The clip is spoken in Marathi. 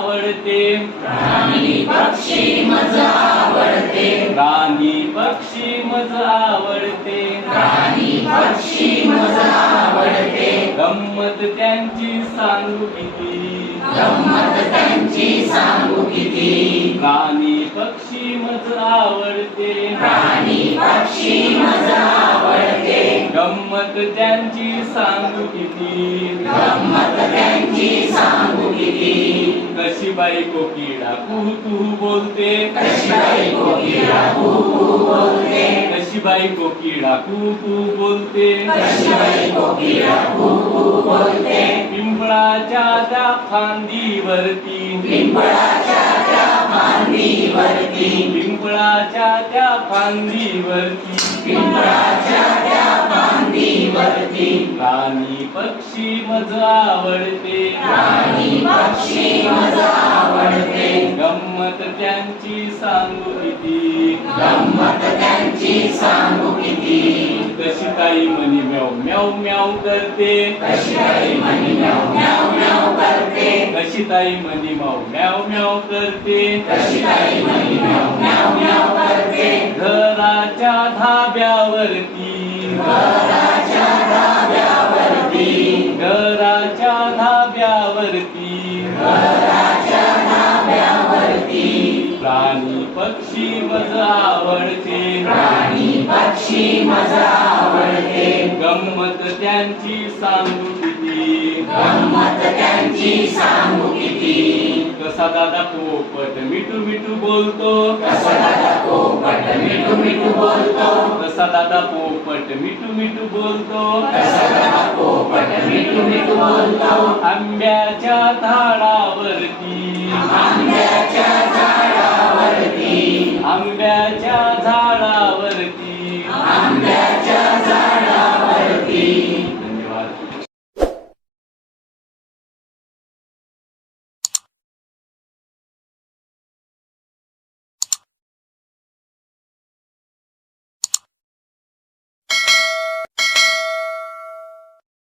आवडते. प्राणी पक्षी मज आवडते. प्राणी पक्षी मज आवडते. प्राणी पक्षी मज आवडते. गंमत त्यांची सांगू किती. गंमत त्यांची सांगू किती. प्राणी पक्षी मज आवडते. प्राणी पक्षी मज आवडते. गंमत त्यांची सांगू किती. गंमत त्यांची सांगू बाई कोकिळा कुहू कुहू बोलते. कशी बाई कोकिळा कुहू बोलते. कशी बाई कोकिळा कुहू कुहू बोलते. कशी बाई कोकिळा कुहू बोलते. पिंपळाच्या त्या फांदीवरती. पिंपळाच्या त्या फांदीवरती. पिंपळाच्या त्या फांदीवरती. पिंपळाच्या त्या फांदीवरती प्राणी पक्षी मज आवडते. प्राणी पक्षी मज आवडते. गंमत त्यांची सांगू किती. गंमत त्यांची सांगू किती. कशी ताई म्हणी म्याव म्याव म्याव करते. कशी बाई म्हणी म्याव म्याव म्याव करते. कशी ताई म्हणी माव म्याव म्याव करते. कशी बाई म्हणी म्याव म्याव म्याव करते. घराच्या धाब्यावरती. पक्षी मज आवडते प्राणी पक्षी मज आवडते गंमत त्यांची सांगू किती. गंमत त्यांची सांगू किती. कसा दादा पोपट मिठू मिठू बोलतो. कसा दादा पोपट मिठू मिठू बोलतो. कसा दादा पोपट मिठू मिठू बोलतो. कसा दादा पोपट मिठू मिठू बोलतो. आंब्याच्या झाडावरती. आंब्याच्या झाडावरती आंब्याच्या